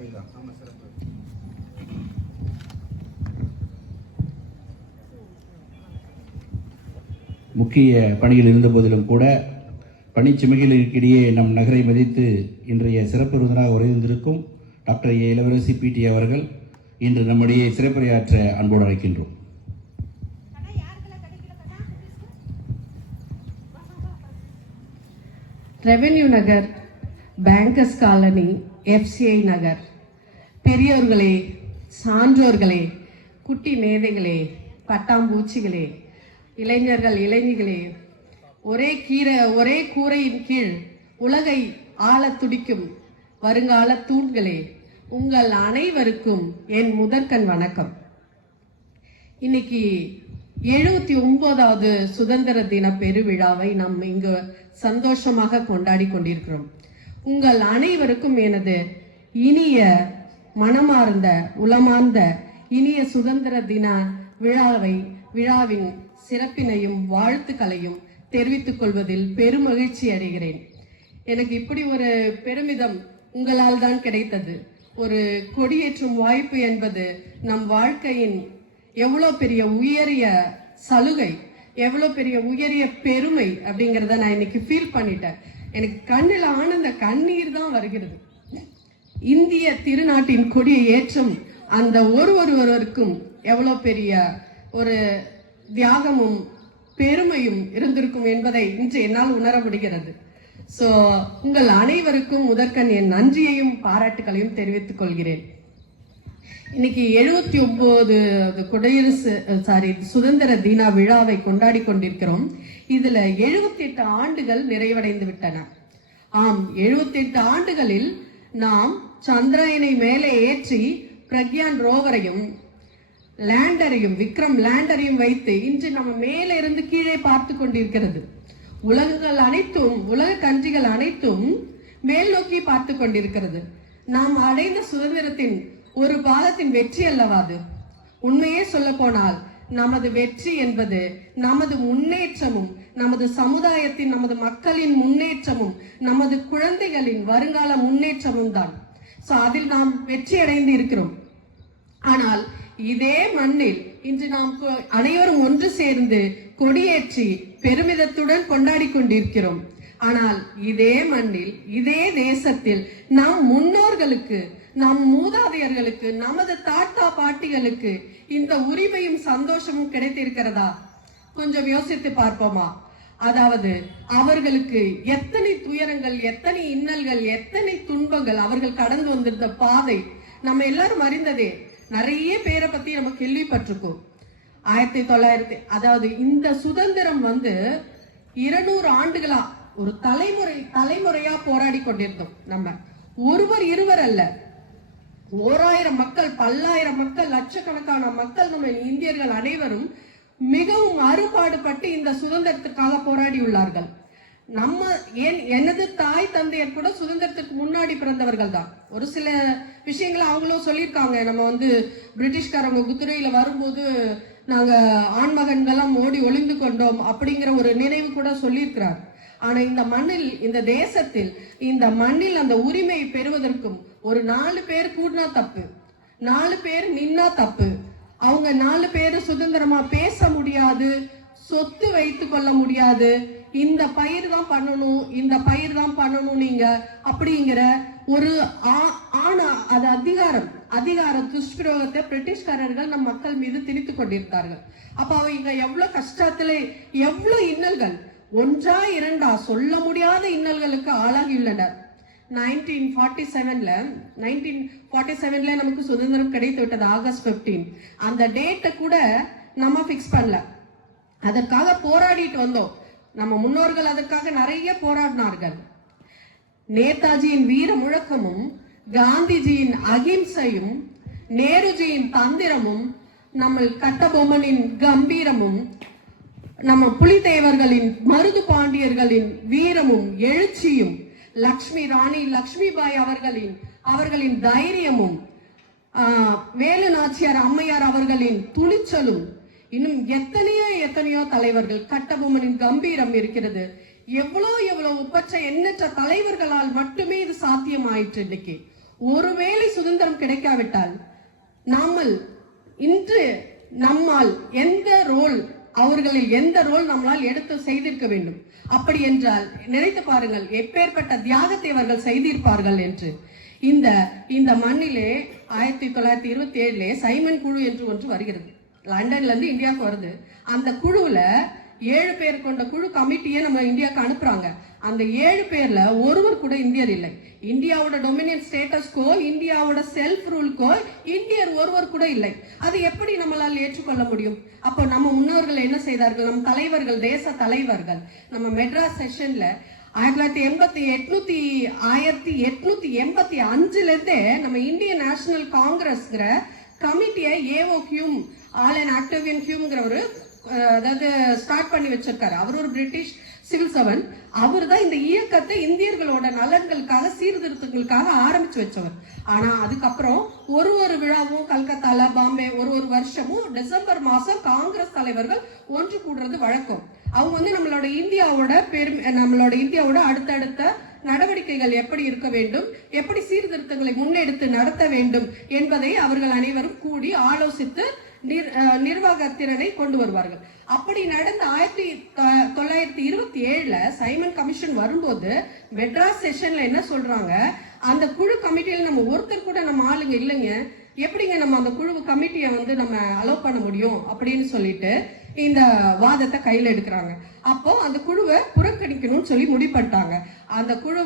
முக்கிய பணியில் இருந்த போதிலும் கூட பணிச்சுமைகளுக்கிடையே நம் நகரை மதித்து இன்றைய சிறப்பு விருந்தினராக உரையிருந்திருக்கும் டாக்டர் ஏ இளவரசி பிடி அவர்கள் இன்று நம்முடைய சிறப்புரையாற்ற அன்போடு அழைக்கின்றோம். ரெவென்யூ நகர், பேங்கர்ஸ் காலனி, FCI நகர், பெரியோர்களே, சான்றோர்களே, குட்டி மேதைகளே, பட்டாம்பூச்சிகளே, இளைஞர்கள், இளைஞர்களே, ஒரே கூரையின் கீழ் உலகை ஆள துடிக்கும் வருங்கால தூண்களே, உங்கள் அனைவருக்கும் என் முதற்கண் வணக்கம். இன்னைக்கு 79வது சுதந்திர தின பெருவிழாவை நாம் இங்கு சந்தோஷமாக கொண்டாடி கொண்டிருக்கிறோம். உங்கள் அனைவருக்கும் எனது இனிய மனமார்ந்த உளமார்ந்த இனிய சுதந்திர தின விழாவின் சிறப்பினையும் வாழ்த்துக்களையும் தெரிவித்துக் கொள்வதில் பெருமகிழ்ச்சி அடைகிறேன். எனக்கு இப்படி ஒரு பெருமிதம் உங்களால் தான் கிடைத்தது. ஒரு கொடியேற்றும் வாய்ப்பு என்பது நம் வாழ்க்கையின் எவ்வளவு பெரிய உயரிய சலுகை, எவ்வளவு பெரிய உயரிய பெருமை அப்படிங்கிறத நான் இன்னைக்கு ஃபீல் பண்ணிட்டேன். எனக்கு கண்ணில் ஆனந்த கண்ணீர் தான் வருகிறது. இந்திய திருநாட்டின் கொடியை ஏற்றும் அந்த ஒருவருக்கும் எவ்வளவு பெரிய ஒரு தியாகமும் பெருமையும் இருந்திருக்கும் என்பதை இன்று என்னால் உணர முடிகிறது. ஸோ உங்கள் அனைவருக்கும் முதற்கண் என் நன்றியையும் பாராட்டுகளையும் தெரிவித்துக் கொள்கிறேன். இன்னைக்கு 79 சுதந்திர தின விழாவை கொண்டாடி கொண்டிருக்கிறோம். இதுல 78 ஆண்டுகள் நிறைவடைந்து விட்டன. ஆம், 78 ஆண்டுகளில் நாம் சந்திரயானை மேலே ஏற்றி பிரக்யான் ரோவரையும் லேண்டரையும் விக்ரம் லேண்டரையும் வைத்து இன்று நம்ம மேலே இருந்து கீழே பார்த்து கொண்டிருக்கிறது. உலக கண்ட்ரிகள் அனைத்தும் மேல் நோக்கி பார்த்து கொண்டிருக்கிறது. நாம் அடைந்த சுதந்திரத்தின் ஒரு பாலத்தின் வெற்றி அல்லவாது. உண்மையே சொல்ல போனால் நமது வெற்றி என்பது நமது முன்னேற்றமும், நமது சமுதாயத்தின், நமது மக்களின் முன்னேற்றமும், நமது குழந்தைகளின் வருங்கால முன்னேற்றமும் தான். சோ அதில் நாம் வெற்றி அடைந்து இருக்கிறோம். ஆனால் இதே மண்ணில் இன்று நாம் அனைவரும் ஒன்று சேர்ந்து கொடியேற்றி பெருமிதத்துடன் கொண்டாடி கொண்டிருக்கிறோம். ஆனால் இதே மண்ணில், இதே தேசத்தில் நம் முன்னோர்களுக்கு, நம் மூதாதையர்களுக்கு, நமது தாத்தா பாட்டிகளுக்கு இந்த உரிமையும் சந்தோஷமும் கிடைத்திருக்கிறதா? கொஞ்சம் யோசித்து பார்ப்போமா? அதாவது அவர்களுக்கு எத்தனை துயரங்கள், எத்தனை இன்னல்கள், எத்தனை துன்பங்கள் அவர்கள் கடந்து வந்திருந்த பாதை நம்ம எல்லாரும் அறிந்ததே. நிறைய பேரை பத்தி நம்ம கேள்விப்பட்டிருக்கோம். 1900 அதாவது இந்த சுதந்திரம் 200 ஆண்டுகளா ஒரு தலைமுறையா போராடி கொண்டிருந்தோம். நம்ம ஒருவர் இருவர் அல்ல, 1000 மக்கள், 10,000 மக்கள், லட்சக்கணக்கான மக்கள், நம்ம இந்தியர்கள் அனைவரும் மிகவும் அறுபாடுபட்டு இந்த சுதந்திரத்துக்காக போராடி உள்ளார்கள். எனது தாய் தந்தையர் கூட சுதந்திரத்துக்கு முன்னாடி பிறந்தவர்கள் தான். ஒரு சில விஷயங்களை அவங்களும் சொல்லியிருக்காங்க. நம்ம பிரிட்டிஷ்காரங்க குதிரையில வரும்போது நாங்க ஆண்மகன்கள்லாம் ஓடி ஒளிந்து கொண்டோம் அப்படிங்கிற ஒரு நினைவு கூட சொல்லியிருக்கிறார். ஆனா இந்த மண்ணில், இந்த தேசத்தில், இந்த மண்ணில் அந்த உரிமையை பெறுவதற்கும் ஒரு 4 பேர் கூடினா தப்பு, 4 பேர் நின்னா தப்பு. அவங்க 4 பேர் சுதந்திரமா பேச முடியாது, சொத்து வைத்துக் கொள்ள முடியாது, இந்த பயிர் தான் பண்ணணும், இந்த பயிர் தான் பண்ணணும் நீங்க அப்படிங்கிற ஒரு அது அதிகார துஷ்பிரயோகத்தை பிரிட்டிஷ்காரர்கள் நம் மக்கள் மீது திணித்துக் கொண்டிருந்தார்கள். அப்ப அவங்க எவ்வளவு கஷ்டத்துல, எவ்வளவு இன்னல்கள், ஒன்றா இரண்டா சொல்ல முடியாத இன்னல்களுக்கு ஆளாகியுள்ளனர். 1947ல நமக்கு சுதந்திரம் கிடைத்து விட்டது. ஆகஸ்ட் 15 அந்த டேட்டை கூட நம்ம பிக்ஸ் பண்ணல. அதற்காக போராடிட்டு வந்தோம். நம்ம முன்னோர்கள் அதற்காக நிறைய போராடினார்கள். நேதாஜியின் வீர முழக்கமும், காந்திஜியின் அகிம்சையும், நேருஜியின் தந்திரமும், நம்ம கட்டபொம்மனின் கம்பீரமும், நம்ம புலித்தேவர்களின், மருது பாண்டியர்களின் வீரமும் எழுச்சியும், ராணி லக்ஷ்மிபாய் அவர்களின் தைரியமும், வேலு நாச்சியார் அம்மையார் அவர்களின் துணிச்சலும், இன்னும் எத்தனையோ தலைவர்கள், கட்டபொம்மனின் கம்பீரம் இருக்கிறது. எவ்வளவு ஒப்பற்ற எண்ணற்ற தலைவர்களால் மட்டுமே இது சாத்தியமாயிற்று. இன்னைக்கு ஒருவேளை சுதந்திரம் கிடைக்காவிட்டால் இன்று நம்மால் எந்த ரோல், அவர்களில் எந்த ரோல் நம்மளால் எடுத்து செய்திருக்க வேண்டும். அப்படி என்றால் நினைத்து பாருங்கள், எப்பேற்பட்ட தியாகத்தை அவர்கள் செய்திருப்பார்கள் என்று. இந்த மண்ணிலே 1927 சைமன் குழு என்று ஒன்று வருகிறது. லண்டன்ல இருந்து இந்தியாவுக்கு வருது. அந்த குழுவுல 7 பேர் கொண்ட குழு கமிட்டியை நம்ம இந்தியாவுக்கு அனுப்புறாங்க. அந்த 7 பேர்ல ஒருவர் கூட இந்தியர் இல்லை. இந்தியாவோட டொமினியன் ஸ்டேட்டஸ் கோ, இந்தியாவோட செல்ஃப் ரூல் கோ இந்தியர் ஒருவர் கூட இல்லை. அது எப்படி நம்மளால் ஏற்றுக்கொள்ள முடியும்? அப்போ நம்ம முன்னோர்கள் என்ன செய்தார்கள்? நம் தலைவர்கள், தேச தலைவர்கள், நம்ம மெட்ராஸ் செஷன்ல 1885 இருந்தே நம்ம இந்தியன் நேஷனல் காங்கிரஸ்ங்கிற கமிட்டியை ஏஓக்யூம், ஆல் அண்ட் ஆக்டிவியன் கியூம்ங்கிற ஒரு அதாவது ஸ்டார்ட் பண்ணி வச்சிருக்காரு. அவர் ஒரு பிரிட்டிஷ் சிவில் சர்வன்ட். அவர் தான் இந்த இயக்கத்தை இந்தியர்களோட நலன்களுக்காக, சீர்திருத்தங்களுக்காக ஆரம்பிச்சு வச்சவர். ஆனா அதுக்கப்புறம் ஒரு விழாவும் கல்கத்தால, பாம்பே ஒரு வருஷமும் டிசம்பர் மாசம் காங்கிரஸ் தலைவர்கள் ஒன்று கூடுறது வழக்கம். அவங்க நம்மளோட இந்தியாவோட அடுத்தடுத்த நடவடிக்கைகள் எப்படி இருக்க வேண்டும், எப்படி சீர்திருத்தங்களை முன்னெடுத்து நடத்த வேண்டும் என்பதை அவர்கள் அனைவரும் கூடி ஆலோசித்து நிர்வாக திறனை கொண்டு வருவார்கள். அப்படி நடந்த 1927 சைமன் கமிஷன் வரும்போது மெட்ராஸ் செஷன்ல என்ன சொல்றாங்க, அந்த குழு கமிட்டியில நம்ம ஒருத்தர் கூட நம்ம ஆளுங்க இல்லைங்க, எப்படிங்க நம்ம அந்த குழு கமிட்டியை நம்ம அலோவ் பண்ண முடியும் அப்படின்னு சொல்லிட்டு இந்த வாதத்தை கையில எடுக்கிறாங்க. அப்போ அந்த குழுவை புறக்கணிக்கணும்னு சொல்லி முடிப்பட்டாங்க. அந்த குழு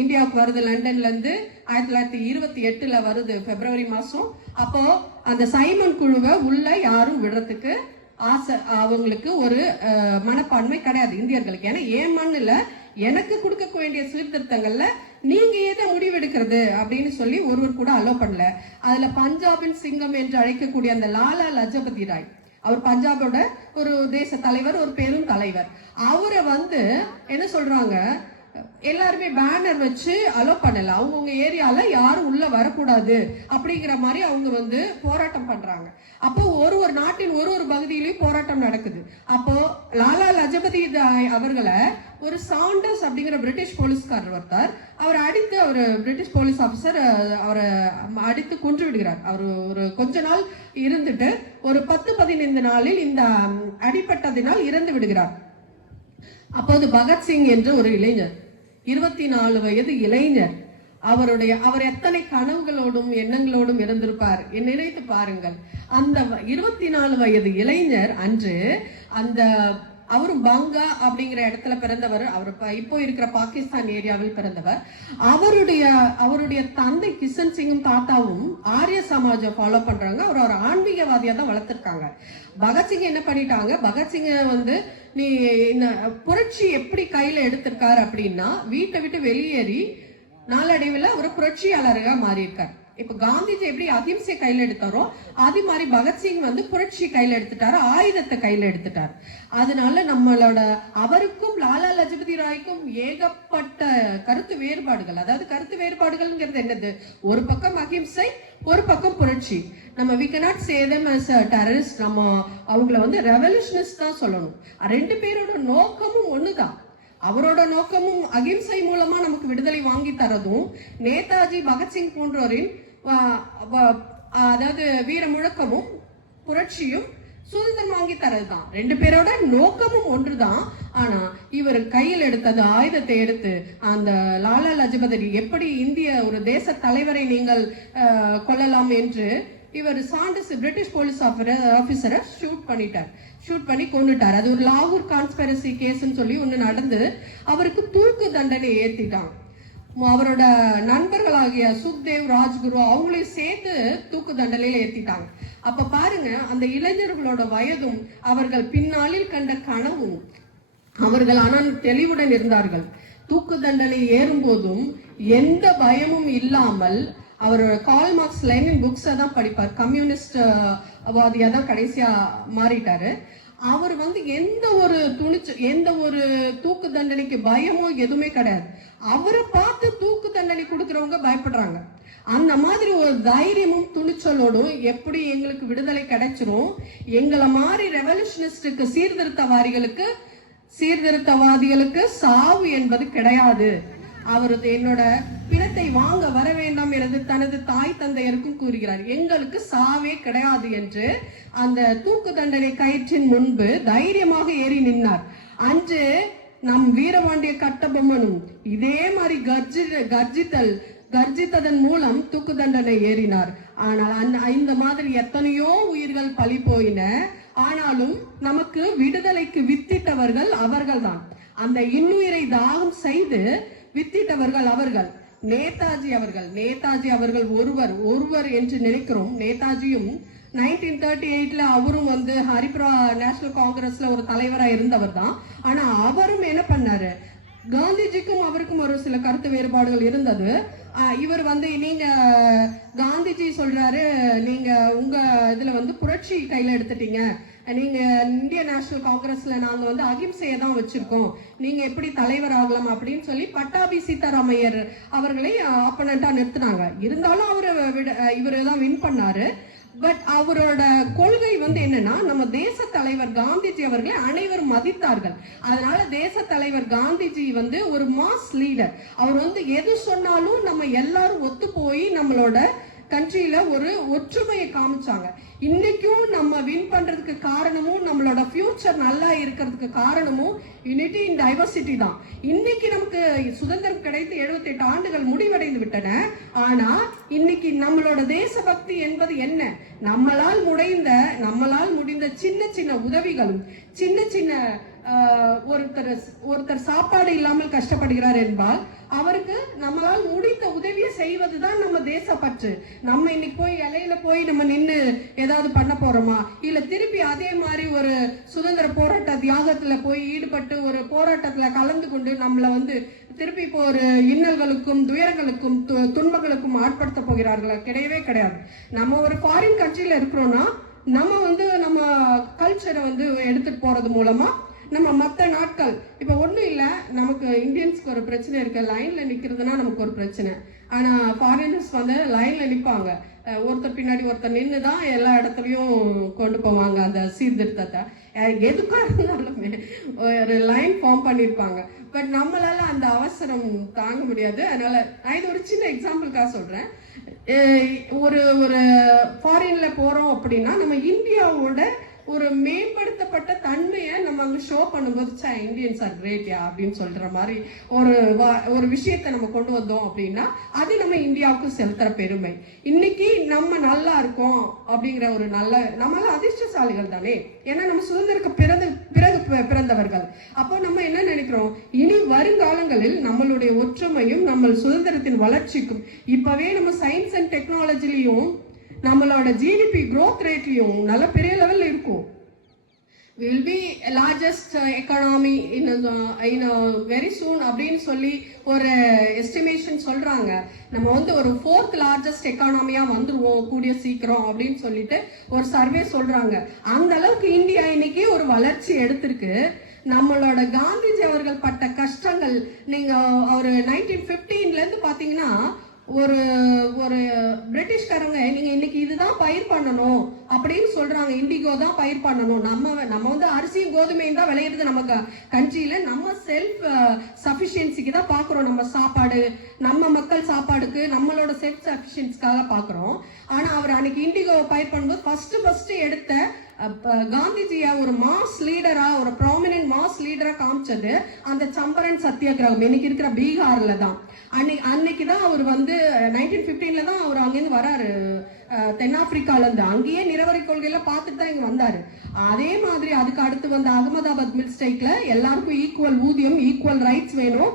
இந்தியாவுக்கு வருது, லண்டன்ல இருந்து 1928 வருது பிப்ரவரி மாசம். அப்போ அந்த சைமன் குழுவை உள்ள யாரும் விடுறதுக்கு அவங்களுக்கு ஒரு மனப்பான்மை கிடையாது இந்தியர்களுக்கு. ஏன்னா என் மண்ணுல எனக்கு கொடுக்க வேண்டிய சீர்திருத்தங்கள்ல நீங்க ஏதோ முடிவெடுக்கிறது அப்படின்னு சொல்லி ஒருவர் கூட அலோவ் பண்ணல. அதுல பஞ்சாபின் சிங்கம் என்று அழைக்கக்கூடிய அந்த லாலா லஜபதி ராய், அவர் பஞ்சாபோட ஒரு தேச தலைவர், ஒரு பெரும் தலைவர். அவரை என்ன சொல்றாங்க, எல்லாருமே பேனர் வச்சு அலோவ் பண்ணல, அவங்கவுங்க ஏரியால யாரும் உள்ள வரக்கூடாது அப்படிங்கிற மாதிரி அவங்க போராட்டம் பண்றாங்க. அப்போ ஒரு நாட்டின் ஒரு பகுதியிலையும் போராட்டம் நடக்குது. அப்போ லாலா லஜபதி அவர்களை ஒரு சாண்டர்ஸ் அப்படிங்கிற பிரிட்டிஷ் போலீஸ்காரர் ஒருத்தர் அவர் பிரிட்டிஷ் போலீஸ் ஆபீசர் அவரை அடித்து கொன்று விடுகிறார். அவர் ஒரு கொஞ்ச நாள் இருந்துட்டு ஒரு 10-15 நாளில் இந்த அடிப்பட்டதினால் இறந்து விடுகிறார். அப்போது பகத்சிங் என்ற ஒரு இளைஞர், 24 வயது இளைஞர், அவர் எத்தனை கனவுகளோடும் எண்ணங்களோடும் இருந்திருப்பார் நினைத்து பாருங்கள். அந்த 24 வயது இளைஞர் அன்று அவரும் பங்கா அப்படிங்கிற இடத்துல பிறந்தவர். அவர் இப்போ இருக்கிற பாகிஸ்தான் ஏரியாவில் பிறந்தவர். அவருடைய தந்தை கிஷன் சிங்கும் தாத்தாவும் ஆரிய சமாஜம் ஃபாலோ பண்றாங்க. அவர் ஒரு ஆன்மீகவாதியா தான் வளர்த்திருக்காங்க. பகத்சிங் என்ன பண்ணிட்டாங்க, பகத்சிங்க நீ புரட்சி எப்படி கையில எடுத்திருக்காரு அப்படின்னா, வீட்டை விட்டு வெளியேறி நாளடைவில் ஒரு புரட்சியாளராக மாறி இருக்கார். இப்ப காந்திஜி எப்படி அகிம்சை கையில எடுத்தாரோ அதே மாதிரி பகத்சிங் புரட்சி கையில எடுத்துட்டாரு, ஆயுதத்தை கையில எடுத்துட்டாரு. அதனால நம்மளோட அவருக்கும் லாலா லஜபதி ராய்க்கும் ஏகப்பட்ட கருத்து வேறுபாடுகள். அதாவது கருத்து வேறுபாடுகள்ங்கிறது என்னது, ஒரு பக்கம் அகிம்சை, ஒரு பக்கம் புரட்சி. நம்ம we cannot say them as a terrorist, நம்ம அவங்கள ரெவல்யூஷனிஸ்ட் தான் சொல்லணும். 2 பேரோட நோக்கமும் ஒண்ணுதான். அவரோட நோக்கமும் அகிம்சை மூலமா நமக்கு விடுதலை வாங்கி தரதும், நேதாஜி பகத்சிங் போன்றோரின் அதாவது வீர முழக்கமும் புரட்சியும் சுதந்திரம் வாங்கி தரதுதான். 2 பேரோட நோக்கமும் ஒன்றுதான். ஆனா இவர் கையில் எடுத்தது ஆயுதத்தை எடுத்து அந்த லாலா லஜபதி எப்படி இந்திய ஒரு தேச தலைவரை நீங்கள் கொல்லலாம் என்று இவர் சாண்டர்ஸ் பிரிட்டிஷ் போலீஸ் ஆபீசரை ஷூட் பண்ணி கொண்டுட்டார். அது ஒரு லாகூர் கான்ஸ்பிரசி கேஸ்ன்னு சொல்லி ஒண்ணு நடந்து அவருக்கு தூக்கு தண்டனை ஏத்திட்டாங்க. அவரோட நண்பர்களாகிய சுக்தேவ், ராஜ்குரு அவங்களையும் சேர்த்து தூக்கு தண்டனையில ஏத்திட்டாங்க. அப்ப பாருங்க, அந்த இளைஞர்களோட வயதும் அவர்கள் பின்னாளில் கண்ட கனவும், அவர்கள் ஆனால் தெளிவுடன் இருந்தார்கள். தூக்கு தண்டனை ஏறும் போதும் எந்த பயமும் இல்லாமல் அவர் கால் மார்க்ஸ், லெனின் புக்ஸை தான் படிப்பார். கம்யூனிஸ்ட் வாதியா தான் கடைசியா மாறிட்டாரு. அவர் எந்த ஒரு தூக்கு தண்டனைக்கு பயமோ எதுவுமே கிடையாது. அவரை பார்த்து தூக்கு தண்டனை கொடுக்கறவங்க பயப்படுறாங்க. அந்த மாதிரி ஒரு தைரியமும் துணிச்சலோடும் எப்படி எங்களுக்கு விடுதலை கிடைச்சிரும், எங்களை மாதிரி ரெவல்யூஷனிஸ்டுக்கு சீர்திருத்தவாதிகளுக்கு சாவு என்பது கிடையாது அவர் என்னோட பிணத்தை வாங்க வர வேண்டாம் என்று தனது தாய் தந்தையருக்கும் கூறுகிறார். எங்களுக்கு சாவே கிடையாது என்று அந்த தூக்கு தண்டனை கயிற்றின் முன்பு தைரியமாக ஏறி நின்றார். அன்று நம் வீரபாண்டிய கட்டபொம்மனும் இதே மாதிரி கர்ஜித்ததன் மூலம் தூக்கு தண்டனை ஏறினார். ஆனால் இந்த மாதிரி எத்தனையோ உயிர்கள் பலி போயின. ஆனாலும் நமக்கு விடுதலைக்கு வித்திட்டவர்கள் அவர்கள்தான். அந்த இன்னுயிரை தாகம் செய்து வித்திட்டவர்கள் அவர்கள். நேதாஜி அவர்கள் ஒருவர் என்று நினைக்கிறோம். நேதாஜியும் 1938ல அவரும் வந்து ஹரிபுரா நேஷனல் காங்கிரஸ்ல ஒரு தலைவரா இருந்தவர் தான். ஆனா அவரும் என்ன பண்ணாரு, காந்திஜிக்கும் அவருக்கும் ஒரு சில கருத்து வேறுபாடுகள் இருந்தது. இவர் வந்து நீங்க காந்திஜி சொல்றாரு, நீங்க உங்க இதுல வந்து புரட்சி கையில எடுத்துட்டீங்க, நீங்க இந்திய நேஷனல் காங்கிரஸ்ல நாங்க வந்து அகிம்சையை தான் வச்சிருக்கோம், நீங்க எப்படி தலைவர் ஆகலாம் அப்படின்னு சொல்லி பட்டாபி சீதாராமையர் அவர்களை ஆப்பனண்டா நிறுத்தினாங்க. இருந்தாலும் இவரு தான் வின் பண்ணாரு. பட் அவரோட கொள்கை வந்து என்னன்னா, நம்ம தேச தலைவர் காந்திஜி அவர்களை அனைவரும் மதித்தார்கள். அதனால தேச தலைவர் காந்திஜி வந்து ஒரு மாஸ் லீடர். அவர் வந்து எது சொன்னாலும் நம்ம எல்லாரும் ஒத்து போய் நம்மளோட கண்ட்ரியில ஒரு ஒற்றுமையை காமிச்சாங்க. இன்னைக்கும் நம்ம வின் பண்றதுக்கு காரணமும் நம்மளோட ஃபியூச்சர் நல்லா இருக்கிறதுக்கு காரணமும் யூனிட்டி இன் டைவர்சிட்டி தான். இன்னைக்கு நமக்கு சுதந்திரம் கிடைத்து 78 ஆண்டுகள் முடிவடைந்து விட்டன. ஆனா இன்னைக்கு நம்மளோட தேசபக்தி என்பது என்ன? நம்மளால் முடிந்த சின்ன சின்ன உதவிகளும், சின்ன சின்ன ஒருத்தர் சாப்பாடு இல்லாமல் கஷ்டப்படுகிறார் என்பால் அவருக்கு நம்மளால் முடிந்த உதவியை செய்வதுதான் நம்ம தேசப்பற்று. நம்ம இன்னைக்கு போய் இலையில போய் நம்ம நின்று ஏதாவது பண்ண போறோமா, இல்ல திருப்பி அதே மாதிரி ஒரு சுதந்திர போராட்ட தியாகத்துல போய் ஈடுபட்டு ஒரு போராட்டத்துல கலந்து கொண்டு நம்மள வந்து திருப்பி இப்போ ஒரு இன்னல்களுக்கும் துயரங்களுக்கும் துன்பங்களுக்கும் ஆட்படுத்த போகிறார்களா? கிடையவே கிடையாது. நம்ம ஒரு ஃபாரின் கண்ட்ரில இருக்கிறோம்னா நம்ம வந்து நம்ம கல்ச்சரை வந்து எடுத்துட்டு போறது மூலமா நம்ம மற்ற நாட்கள் இப்போ ஒன்றும் இல்லை, நமக்கு இந்தியன்ஸ்க்கு ஒரு பிரச்சனை இருக்கு, லைன்ல நிற்கிறதுனா நமக்கு ஒரு பிரச்சனை. ஆனால் ஃபாரினர்ஸ் வந்து லைன்ல நிற்பாங்க, ஒருத்தர் பின்னாடி ஒருத்தர் நின்று தான் எல்லா இடத்துலையும் கொண்டு போவாங்க அந்த சீர்திருத்தத்தை. எதுக்காக இருந்தாலுமே ஒரு லைன் ஃபார்ம் பண்ணியிருப்பாங்க. பட் நம்மளால அந்த அவசரம் தாங்க முடியாது. அதனால நான் இது ஒரு சின்ன எக்ஸாம்பிளுக்காக சொல்றேன். ஒரு ஃபாரின்ல போறோம் அப்படின்னா நம்ம இந்தியாவோட ஒரு மேம்படுத்தப்பட்ட தன்மையை நம்ம அங்க ஷோ பண்ணும்போது இந்தியன்ஸ் ஆர் கிரேட் யா அப்படின்னு சொல்ற மாதிரி ஒரு விஷயத்தை நம்ம கொண்டு வந்தோம் அப்படின்னா அது நம்ம இந்தியாவுக்கு செலுத்துற பெருமை. இன்னைக்கு நம்ம நல்லா இருக்கோம் அப்படிங்கிற ஒரு நம்மளால அதிர்ஷ்டசாலிகள் தானே. ஏன்னா நம்ம சுதந்திரக்கு பிறகு பிறந்தவர்கள். அப்போ நம்ம என்ன நினைக்கிறோம், இனி வருங்காலங்களில் நம்மளுடைய ஒற்றுமையும் நம்ம சுதந்திரத்தின் வளர்ச்சிக்கும் இப்பவே நம்ம சயின்ஸ் அண்ட் டெக்னாலஜிலையும் நம்மளோட ஜிடிபி growth ரேட்லயும் நல்ல பெரிய லெவல்ல இருக்கும். will be largest economy in very soon அப்படின்னு சொல்லி ஒரு எஸ்டிமேஷன் சொல்றாங்க. நம்ம வந்து ஒரு 4th largest எக்கானமியா வந்துருவோம் கூடிய சீக்கிரம் அப்படின்னு சொல்லிட்டு ஒரு சர்வே சொல்றாங்க. அந்த அளவுக்கு இந்தியா இன்னைக்கு ஒரு வளர்ச்சி எடுத்திருக்கு. நம்மளோட காந்திஜி அவர்கள் பட்ட கஷ்டங்கள் நீங்க ஒரு 1915ல இருந்து பாத்தீங்கன்னா ஒரு பிரிட்டிஷ்காரங்க நீங்க இன்னைக்கு இதுதான் பயிர் பண்ணணும் அப்படின்னு சொல்றாங்க, இண்டிகோ தான் பயிர் பண்ணணும். நம்ம வந்து அரிசியும் கோதுமையும் தான் விளையிறது நம்ம கண்ட்ரியில. நம்ம செல்ஃப் சஃபிஷியன்சிக்கு தான் பாக்குறோம், நம்ம சாப்பாடு நம்ம மக்கள் சாப்பாடுக்கு நம்மளோட செல்ஃப் சஃபிஷியன்சிக்காக பாக்குறோம். ஆனா அவர் அன்னைக்கு இண்டிகோ பயிர் பண்ணும்போது ஃபர்ஸ்ட் எடுத்த காந்திஜிய ஒரு மாஸ் லீடரா, ஒரு ப்ராமினன்ட் மாஸ் லீடரா காமிச்சது அந்த சம்பரன் சத்தியாகிரகம் இன்னைக்கு இருக்கிற பீகார்ல தான். அன்னைக்கு தான் அவர் வந்து 1915ல தான் அவர் அங்கிருந்து வராரு தென்னாப்பிரிக்கால இருந்து. அங்கேயே நிறவரை கொள்கையில பார்த்துட்டு தான் இங்க வந்தாரு. அதே மாதிரி அதுக்கு அடுத்து வந்த அகமதாபாத் மில் ஸ்ட்ரைக்ல எல்லாருக்கும் ஈக்குவல் ஊதியம், ஈக்குவல் ரைட்ஸ் வேணும்,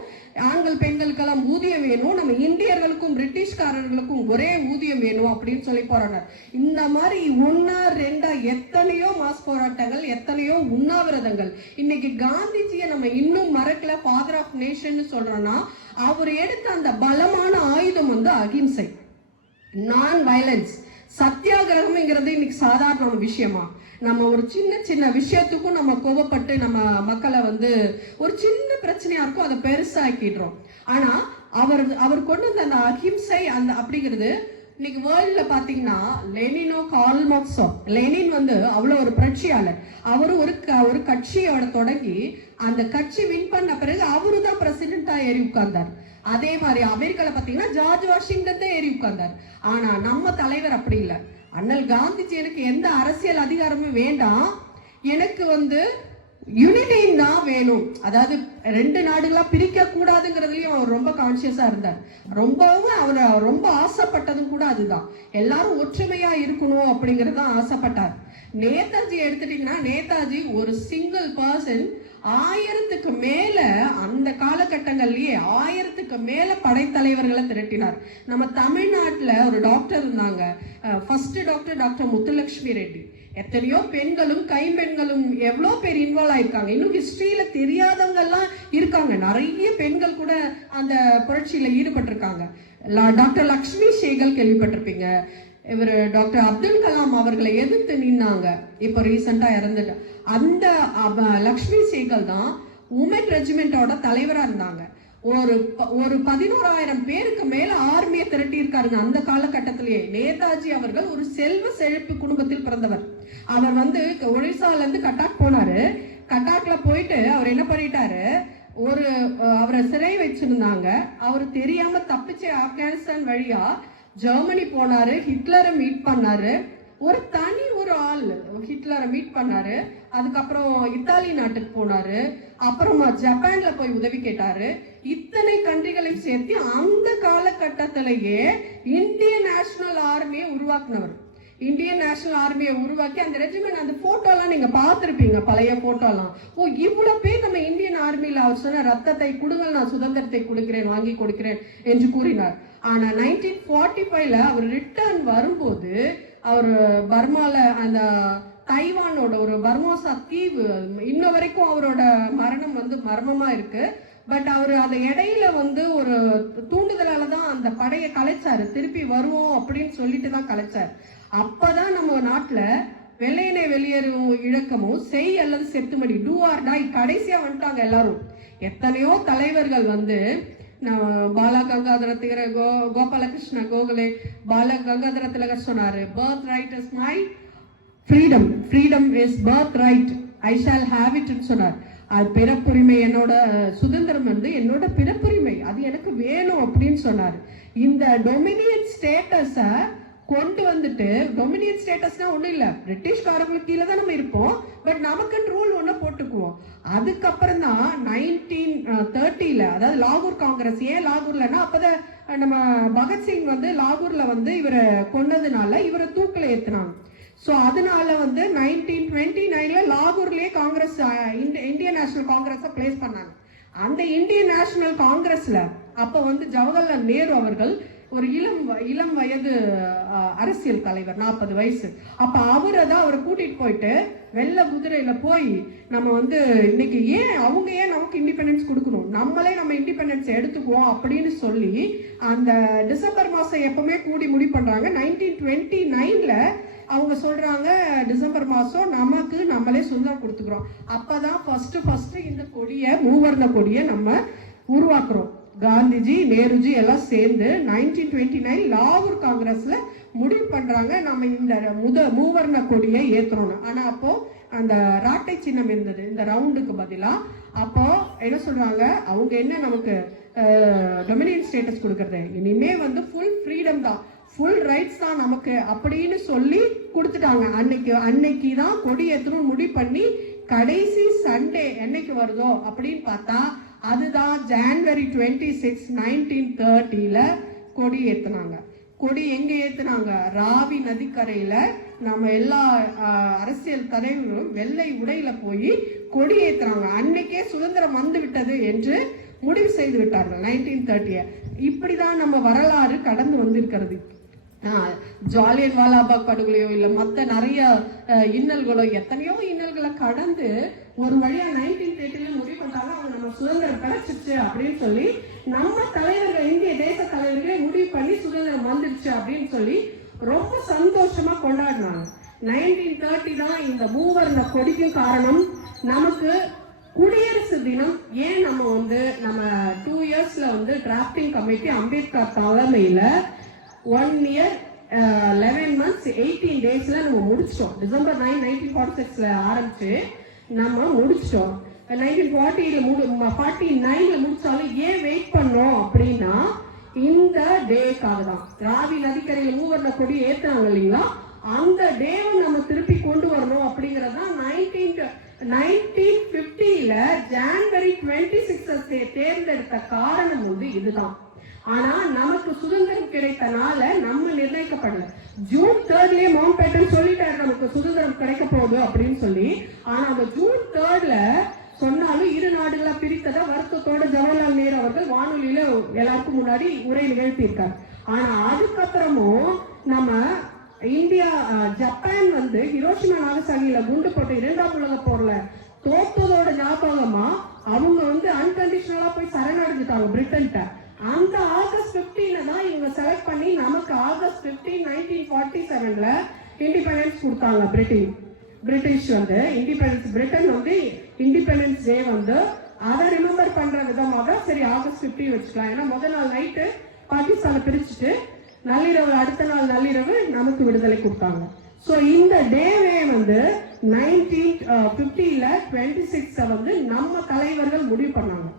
ஆண்கள் பெண்களுக்கெல்லாம் ஊதியம் வேணும், நம்ம இந்தியர்களுக்கும் பிரிட்டிஷ்காரர்களுக்கும் ஒரே ஊதியம் வேணும் அப்படின்னு சொல்லி போராடினார். இந்த மாதிரி 1 2 எத்தனையோ மாஸ் போராட்டங்கள், எத்தனையோ உண்ணாவிரதங்கள். இன்னைக்கு காந்திஜியை நம்ம இன்னும் மறக்கல. ஃபாதர் ஆஃப் நேஷன் சொல்றோம்னா அவர் எடுத்த அந்த பலமான ஆயுதம் வந்து அகிம்சை, நான் வயலன்ஸ். சத்தியாகிரகம்ங்கிறது இன்னைக்கு சாதாரண விஷயமா? நம்ம ஒரு சின்ன விஷயத்துக்கும் நம்ம கோபப்பட்டு நம்ம மக்களை வந்து ஒரு சின்ன பிரச்சனையா இருக்கும் அதை பெருசாக்கிடுறோம். ஆனா அவர் கொண்டு வந்த அந்த அஹிம்சை அந்த அப்படிங்கிறது இன்னைக்கு வேர்ல்ட்ல பாத்தீங்கன்னா லெனினோ கார்ல் மார்க்ஸோ, லெனின் வந்து அவ்வளவு ஒரு புரட்சியாளர். அவரு ஒரு கட்சியோட தொடங்கி அந்த கட்சி வின் பண்ண பிறகு அவரு தான் பிரசிடென்டா ஏறி உட்கார்ந்தார். அதே மாதிரி அமெரிக்கால பாத்தீங்கன்னா ஜார்ஜ் வாஷிங்டன் தான் ஏறி உட்கார்ந்தார். ஆனா நம்ம தலைவர் அப்படி இல்லை. அண்ணல் காந்திஜி எனக்கு எந்த அரசியல் அதிகாரமும் வேண்டாம், எனக்கு யூனிட்டியும் தான் வேணும், அதாவது 2 நாடுகளா பிரிக்க கூடாதுங்கிறதுலயும் அவர் ரொம்ப கான்சியஸா இருந்தார். ரொம்பவும் அவர் ரொம்ப ஆசைப்பட்டதும் கூட அதுதான், எல்லாரும் ஒற்றுமையா இருக்கணும் அப்படிங்கறது தான் ஆசைப்பட்டார். நேதாஜி எடுத்துட்டீங்கன்னா, நேதாஜி ஒரு சிங்கிள் பர்சன் 1000க்கு மேல அந்த காலகட்டங்கள்லயே 1000க்கு மேல படைத்தலைவர்களை திரட்டினார். நம்ம தமிழ்நாட்டுல ஒரு டாக்டர் இருந்தாங்க, ஃபர்ஸ்ட் டாக்டர் முத்துலட்சுமி ரெட்டி. எத்தனையோ பெண்களும் கைம்பெண்களும் எவ்வளோ பேர் இன்வால்வ் ஆயிருக்காங்க. இன்னும் ஹிஸ்டரியில தெரியாதவங்க எல்லாம் இருக்காங்க. நிறைய பெண்கள் கூட அந்த புரட்சியில ஈடுபட்டிருக்காங்க. டாக்டர் லக்ஷ்மி சேகல் கேள்விப்பட்டிருப்பீங்க. இவர் டாக்டர் அப்துல் கலாம் அவர்களை எதிர்த்து நின்னாங்க, இப்போ ரீசெண்டா இறந்துட்டு. அந்த லக்ஷ்மி சேகல் தான் உமன் ரெஜிமெண்டோட தலைவரா இருந்தாங்க. ஒரு 11,000 பேருக்கு மேல ஆர்மியை திரட்டி இருக்காருங்க அந்த காலகட்டத்திலேயே. நேதாஜி அவர்கள் ஒரு செல்வ செழிப்பு குடும்பத்தில் பிறந்தவர். அவர் ஒரிசால இருந்து கட்டாக் போனாரு. கட்டாக்ல போயிட்டு அவர் என்ன பண்ணிட்டாரு, அவரை சிறை வச்சிருந்தாங்க. அவர் தெரியாம தப்பிச்சு ஆப்கானிஸ்தான் வழியா ஜெர்மனி போனாரு. ஹிட்லரை மீட் பண்ணாரு. ஒரு ஆள் ஹிட்லரை மீட் பண்ணாரு. அதுக்கப்புறம் இத்தாலி நாட்டுக்கு போனாரு. அப்புறமா ஜப்பான்ல போய் உதவி கேட்டாரு. இத்தனை கண்ட்ரிகளையும் சேர்த்து அந்த காலகட்டத்திலேயே இந்தியன் நேஷனல் ஆர்மியை உருவாக்குனவர். இந்தியன் நேஷனல் ஆர்மியை உருவாக்கி அந்த ரெஜிமெண்ட், அந்த போட்டோலாம் நீங்க பார்த்திருப்பீங்க, பழைய போட்டோலாம். இவ்வளவு பேர் நம்ம இந்தியன் ஆர்மியில அவர் சொன்ன ரத்தத்தை கொடுங்கள், நான் சுதந்திரத்தை கொடுக்கிறேன், வாங்கி கொடுக்கிறேன் என்று கூறினார். ஆனா 1945ல அவர் ரிட்டர்ன் வரும்போது, அவர் பர்மால அந்த தைவானோட ஒரு பர்மோசா தீவு, இன்ன வரைக்கும் அவரோட மரணம் மர்மமா இருக்கு. பட் அவர் அந்த இடையில ஒரு தூண்டுதலால தான் அந்த படையை கலைச்சாரு. திருப்பி வருவோம் அப்படின்னு சொல்லிட்டு தான் கலைச்சார். அப்பதான் நம்ம நாட்டுல வெள்ளையனே வெளியேறும் இழக்கமும் செய் அல்லது செத்துமடி, டூ ஆர் டை, கடைசியா வந்துட்டாங்க எல்லாரும். எத்தனையோ தலைவர்கள் பால கங்காதர திலகர், கோபாலகிருஷ்ண கோகலே, பால கங்காதர திலகர் சொன்னாரு, birth right is my freedom, freedom is birth right, I shall have it சொன்னார். அது பிறப்புரிமை, என்னோட சுதந்திரம் என்னோட பிறப்புரிமை, அது எனக்கு வேணும் அப்படின்னு சொன்னார். இந்த டொமினியன் ஸ்டேட்டஸ கொண்டு வந்துட்டு, டொமினியன் ஸ்டேட்டஸ்னா ஒண்ணும் இல்ல, பிரிட்டிஷ்காரங்களுக்கு கீழே தான் நம்ம இருப்போம், பட் நமக்குன்னு ரூல் ஒண்ணு போட்டுக்குவோம். அதுக்கப்புறம் தான் 1930ல, அதாவது லாகூர் காங்கிரஸ். ஏன் லாகூர்லன்னா, அப்பதான் நம்ம பகத்சிங் லாகூர்ல இவரை கொன்னதுனால இவரை தூக்கில ஏத்துனாங்க. ஸோ அதனால 1929ல லாகூர்லயே காங்கிரஸ், இந்தியன் நேஷனல் காங்கிரஸை பிளேஸ் பண்ணாங்க. அந்த இந்தியன் நேஷனல் காங்கிரஸ்ல அப்ப ஜவஹர்லால் நேரு அவர்கள் ஒரு இளம் வயது அரசியல் தலைவர், 40 வயசு. அப்ப அவரை கூட்டிட்டு போயிட்டு வெள்ளை குதிரையில போய், நம்ம இன்னைக்கு அவங்க ஏன் நமக்கு இண்டிபெண்டன்ஸ் கொடுக்கணும், நம்மளே நம்ம இண்டிபெண்டன்ஸ் எடுத்துக்குவோம் அப்படின்னு சொல்லி அந்த டிசம்பர் மாசம் எப்பவுமே கூடி முடிவு பண்றாங்க. 1929ல அவங்க சொல்றாங்க, டிசம்பர் மாசம் நமக்கு நம்மளே சுதந்திரம் கொடுத்துக்கிறோம். அப்பதான் ஃபர்ஸ்ட் இந்த கொடியை, மூவர்ண கொடியை நம்ம உருவாக்குறோம். காந்திஜி, நேருஜி எல்லாம் சேர்ந்து 1929 லாகூர் காங்கிரஸ்ல முடிவு பண்றாங்க, நம்ம இந்த மூவர்ண கொடியை ஏத்துறோம். ஆனா அப்போ அந்த ராட்டை சின்னம் இருந்தது, இந்த ரவுண்டுக்கு பதிலா. அப்போ என்ன சொல்றாங்க, அவங்க என்ன நமக்கு டொமினியன் ஸ்டேட்டஸ் கொடுக்கறது, இனிமே ஃபுல் ஃப்ரீடம் தான், ஃபுல் ரைட்ஸ் தான் நமக்கு அப்படின்னு சொல்லி கொடுத்துட்டாங்க. அன்னைக்கு தான் கொடி ஏற்றணும் முடிவு பண்ணி, கடைசி சண்டே என்னைக்கு வருதோ அப்படின்னு பார்த்தா அதுதான் ஜனவரி 26, 1930ல கொடி ஏத்துனாங்க. கொடி எங்க ஏத்துனாங்க, ராவி நதிக்கரையில. நம்ம எல்லா அரசியல் தலைவர்களும் வெள்ளை உடையில போய் கொடி ஏத்துறாங்க. அன்னைக்கே சுதந்திரம் வந்து விட்டது என்று முடிவு செய்து விட்டார்கள் 1930. இப்படிதான் நம்ம வரலாறு கடந்து வந்திருக்கிறது. ஜாலியன் வாலாபாக் படுகொலையோ இல்ல மத்த நிறைய இன்னல்களோ, எத்தனையோ இன்னல்களை கடந்து ஒரு வழியா 1930ல முடிவு பண்ணாங்க, அவங்க நம்ம சுதந்திரம் கிடைச்சிச்சு அப்படின்னு சொல்லி, நம்ம தலைவர்கள், இந்திய தேச தலைவர்களே முடிவு பண்ணி சுதந்திரம் வந்துருச்சு அப்படின்னு சொல்லி ரொம்ப சந்தோஷமா கொண்டாடினாங்க. 1930 தான் இந்த மூவர்ண கொடிக்கும் காரணம். நமக்கு குடியரசு தினம் ஏன் நம்ம 2 இயர்ஸ்ல டிராப்டிங் கமிட்டி அம்பேத்கர் தலைமையில 1 year 11 months 18 daysல நம்ம முடிச்சிட்டோம். டிசம்பர் 9, 1946ல ஆரம்பிச்சு நம்ம முடிச்சிட்டோம். 1949 முடிச்சாலும் ஏன் வெயிட் பண்ணோம் அப்படின்னா இந்த டேக்காக தான். ராவி நதிக்கரையில மூவர்ண கொடி ஏத்துறாங்க இல்லைங்களா, அந்த டேவை நம்ம திருப்பி கொண்டு வரணும் அப்படிங்கறதான் 1950 ஜனவரி 26 தேர்ந்தெடுத்த காரணம் வந்து இதுதான். ஆனா நமக்கு சுதந்திரம் கிடைத்தனால நம்ம நிர்ணயிக்கப்படல. ஜூன் 3 மவுண்ட் பேட்டன் சொல்லிட்டாரு நமக்கு சுதந்திரம் கிடைக்க போகுது அப்படின்னு சொல்லி. ஆனா அந்த ஜூன் 3 சொன்னாலும் இரு நாடுகளா பிரித்ததை வருத்தத்தோட ஜவஹர்லால் நேரு அவர்கள் வானொலியில எல்லாருக்கும் முன்னாடி உரை நிகழ்த்தியிருக்காரு. ஆனா அதுக்கப்புறமும் நம்ம இந்தியா ஜப்பான் வந்து ஹிரோஷிமா நாகசாகில குண்டு போட்ட 2ஆம் உலக போர்ல தோத்ததோட ஞாபகமா அவங்க வந்து அன்கண்டிஷனலா போய் சரணடைஞ்சிட்டாங்க பிரிட்டன்ட்ட. அந்த ஆகஸ்ட் 15 தான் இவங்க செலக்ட் பண்ணி நமக்கு ஆகஸ்ட் 15, 1947 இண்டிபெண்டன்ஸ் கொடுத்தாங்க. பிரிட்டிஷ் வந்து இண்டிபெண்டன்ஸ், பிரிட்டன் வந்து இண்டிபெண்டன்ஸ் டே வந்து அதை ரிமெம்பர் பண்ற விதமாக சரி ஆகஸ்ட் 15 வச்சுக்கலாம். ஏன்னா முதல் நாள் நைட்டு பாகிஸ்தானை பிரிச்சுட்டு நள்ளிரவு அடுத்த நாள் நள்ளிரவு நமக்கு விடுதலை கொடுத்தாங்க. ஸோ இந்த டேவே வந்து 1950 26 வந்து நம்ம தலைவர்கள் முடிவு பண்ணாங்க.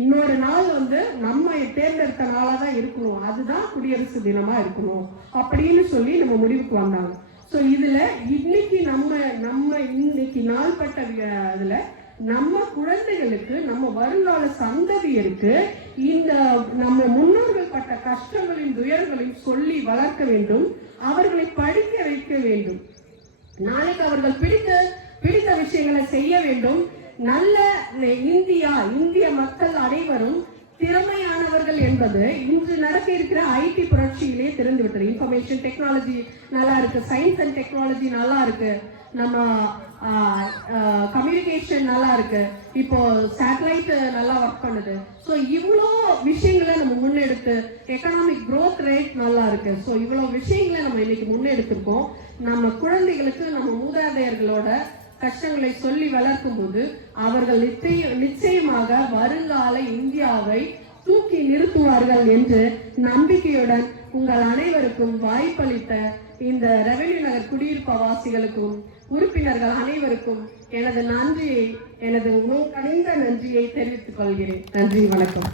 இன்னொரு நாள் வந்து நம்ம தேர்ந்தெடுத்த நாளா தான் இருக்கணும், அதுதான் குடியரசு தினமா இருக்கணும் அப்படின்னு சொல்லி நம்ம முடிவுக்கு வந்தாங்க. ஸோ இதுல இன்னைக்கு நம்ம இன்னைக்கு நாள்பட்ட இதுல நம்ம குழந்தைகளுக்கு நம்ம வருங்கால சந்ததியருக்கு இந்த நம்ம முன்னோர்கள் பட்ட கஷ்டங்களையும் துயரங்களையும் சொல்லி வளர்க்க வேண்டும், அவர்களை படிக்க வைக்க வேண்டும். நாளைக்கு அவர்கள் பிடித்த விஷயங்களை செய்ய வேண்டும். நல்ல இந்திய மக்கள் அனைவரும் திறமையானவர்கள் என்பது இன்று நடக்க இருக்கிற ஐடி புரட்சியிலே தெரிந்து விட்டது. இன்ஃபர்மேஷன் டெக்னாலஜி நல்லா இருக்கு, சயின்ஸ் அண்ட் டெக்னாலஜி நல்லா இருக்கு, நம்ம கம்யூனிகேஷன் நல்லா இருக்கு, இப்போ சேட்டலைட் நல்லா ஒர்க் பண்ணுது. ஸோ இவ்வளோ விஷயங்களை நம்ம முன்னெடுத்து எக்கனாமிக் growth ரேட் நல்லா இருக்கு. ஸோ இவ்வளோ விஷயங்களை நம்ம இன்னைக்கு முன்னெடுத்திருக்கோம். நம்ம குழந்தைகளுக்கு நம்ம மூதாதையர்களோட கஷ்டங்களை சொல்லி வளர்க்கும் போது அவர்கள் நிச்சயமாக வருங்கால இந்தியாவை தூக்கி நிறுத்துவார்கள் என்று நம்பிக்கையுடன் உங்கள் அனைவருக்கும் வாய்ப்பளித்த இந்த ரெவென்யூ நகர் குடியிருப்பாவாசிகளுக்கும் உறுப்பினர்கள் அனைவருக்கும் எனது நன்றியை, எனது கனிந்த நன்றியை தெரிவித்துக் கொள்கிறேன். நன்றி, வணக்கம்.